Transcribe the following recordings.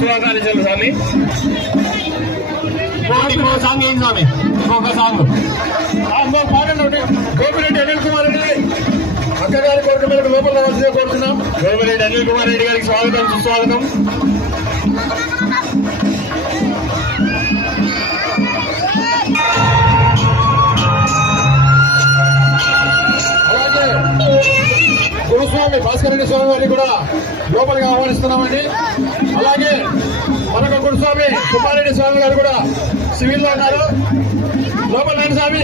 శుభాకాంక్షలు స్వామి. ఇంకో సాంగ్ ఏంటి స్వామి ఇంకొక సాంగ్ పాడండి గోపిరెడ్డి అనిల్ కుమార్ రెడ్డి అక్క గారి కోరిక మేరకు లోపల రావాల్సిందే కోరుతున్నాం. గోపిరెడ్డి అనిల్ కుమార్ రెడ్డి గారికి స్వాగతం సుస్వాగతం. భాస్కర్ రెడ్డి స్వామి వారిని కూడా లోపలికి ఆహ్వానిస్తున్నామండి. అలాగే మనకు గురుస్వామి సుబ్బారెడ్డి స్వామి గారు కూడా సివిల్లో ఉన్నారు. లోపల రండి స్వామి.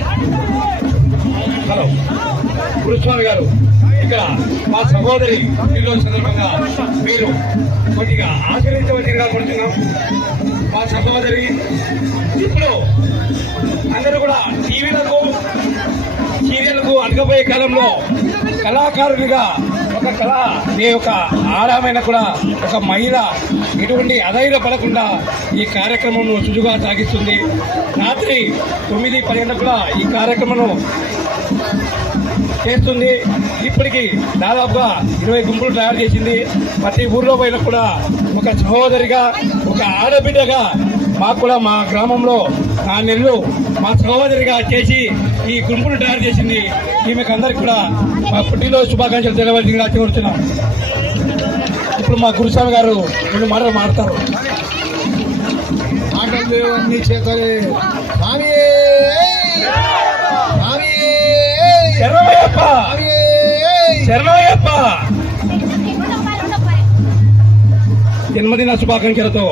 హలో. గురుస్వామి గారు ఇక్కడ మా సహోదరి పిల్లల సందర్భంగా మీరు కొద్దిగా ఆచరించవలసిందిగా కోరుతున్నాం మా సహోదరి ఇప్పుడు అందరూ కూడా టీవీలకు అడగబోయే కాలంలో కళాకారుడిగా ఒక కళ ఏ ఒక ఆడామైన కూడా ఒక మహిళ ఎటువంటి అధైర్య పడకుండా ఈ కార్యక్రమం చురుగా సాగిస్తుంది. రాత్రి తొమ్మిది పదిహేను కూడా ఈ కార్యక్రమం చేస్తుంది. ఇప్పటికి దాదాపుగా ఇరవై గుంపులు తయారు చేసింది. ప్రతి ఊర్లో పోయిన కూడా ఒక సహోదరిగా ఒక ఆడబిడ్డగా మాకు కూడా మా గ్రామంలో నా నెల్లు మా సహోదరిగా చేసి ఈ గుంపును తయారు చేసింది. ఈమెకు అందరికి కూడా మా పుట్టిలో శుభాకాంక్షలు తెలవలసిందిగా కోరుతున్నాం ఇప్పుడు మా గురుస్వామి గారు రెండు మాటలు మాడతారు ఆటలు లేవన్నీ చేతలే. స్వామి స్వామి శరణమయ్యప్ప స్వామి జన్మదిన శుభాకాంక్షలతో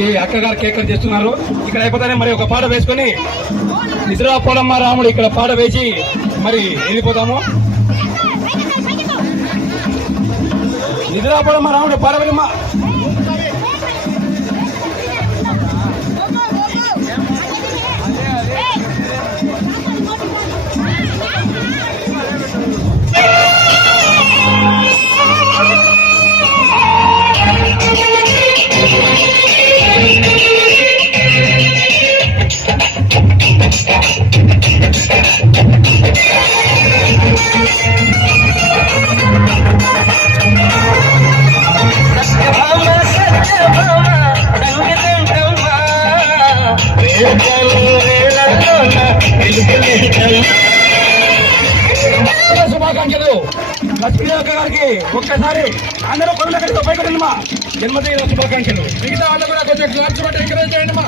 ఈ అక్కగారు కేకలు చేస్తున్నారు. ఇక్కడ అయిపోతానే మరి ఒక పాట వేసుకొని నిద్రాపోలమ్మ రాముడు ఇక్కడ పాట వేసి మరి వెళ్ళిపోతాము. నిద్రాపోలమ్మ రాముడు పాట శుభాకాంక్షలు. లక్ష్మీ గారికి ఒక్కసారి అందరూ కొడుల కడితో పైకి వెళ్ళమ్మా జన్మదిన శుభాకాంక్షలు. మిగతా వాళ్ళు కూడా కొంచెం క్లాప్స్ బట్టి ఎంకరేజ్ చేయండి అమ్మా.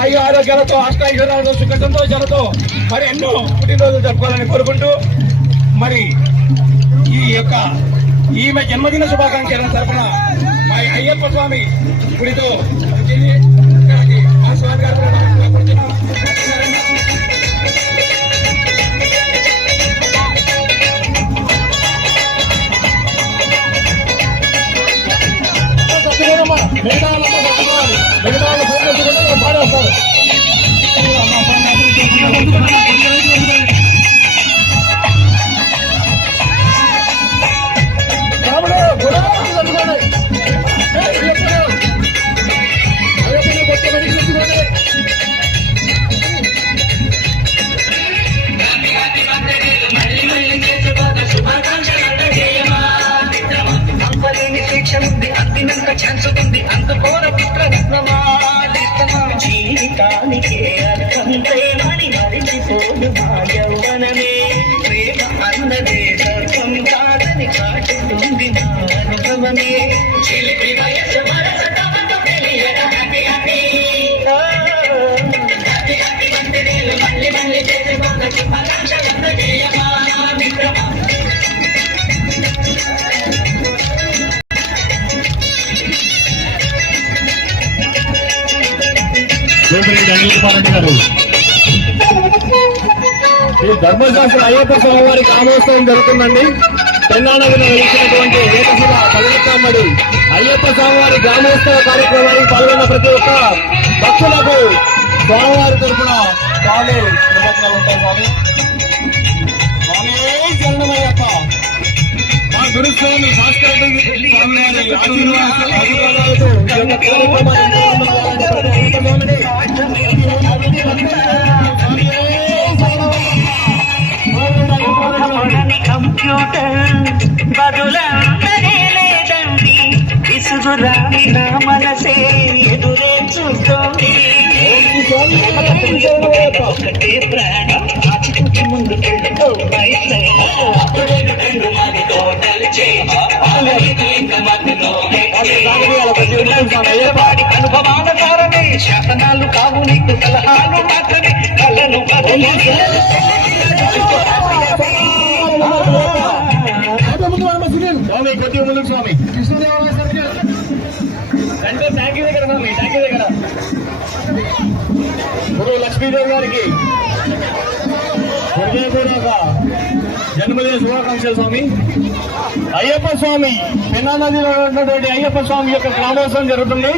ఆయు ఆరోగ్యాలతో అష్టాయుధాలతో సుఖ సంతోషాలతో మరి ఎన్నో పుట్టినరోజులు జరుపుకోవాలని కోరుకుంటూ మరి ఈ యొక్క ఈమె జన్మదిన శుభాకాంక్షల తరఫున మా అయ్యప్ప స్వామి గుడితో మిగతా వాళ్ళమ్మ తప్పుకోవాలి. మిగతా వాళ్ళు ఫోన్ చేసుకుంటే పాడేస్తారు జీవితానికే అర్థం ప్రేమని మరిచిపోదు మా యౌవనమే ప్రేమ అన్నదే సర్వం కాదని కాటుతుంది మా అనుభవమే. చిలిపి వయసు హ్యాపీ హ్యాపీ. హ్యాపీ హ్యాపీ మళ్ళీ మళ్ళీ చేసుకోక శుభాకాంక్షలందు జయమా మిత్రమా గోపిరెడ్డి అనిల్ గారు. ఈ ధర్మశాస్త్ర అయ్యప్ప స్వామి వారి కామోత్సవం జరుగుతుందండి. తెలంగాణలో వెలిసినటువంటి ఏకశిల పదినెత్తమ్మడి అయ్యప్ప స్వామివారి గ్రామోత్సవ కార్యక్రమానికి పాల్గొన్న ప్రతి ఒక్క భక్తులకు స్వామివారి తరఫున స్వామి ఉంటాయి స్వామి. స్వామి జన్మయ్యప్ప గురుస్వామి భాస్కర్ రెడ్డి కంప్యూటర్ బదులందరే లేదండి నా మనసే ఎదురే చూస్తోంది వాడి అనుభవాల కారణే శాసనాలు కావు నీకు సలహాలు మాత్రమే కళ్ళను బదులు స్వామి కొద్దిగా ముందుకు స్వామి కృష్ణదేవరాయ సర్కిల్ అంటే ట్యాంకీ దగ్గర స్వామి ట్యాంకీ దగ్గర గురువు లక్ష్మీదేవి గారికి. హృదయపూర్వక జన్మదిన శుభాకాంక్షలు స్వామి. అయ్యప్ప స్వామి పెన్నా నదిలో ఉన్నటువంటి అయ్యప్ప స్వామి యొక్క గ్రామోత్సవం జరుగుతుంది.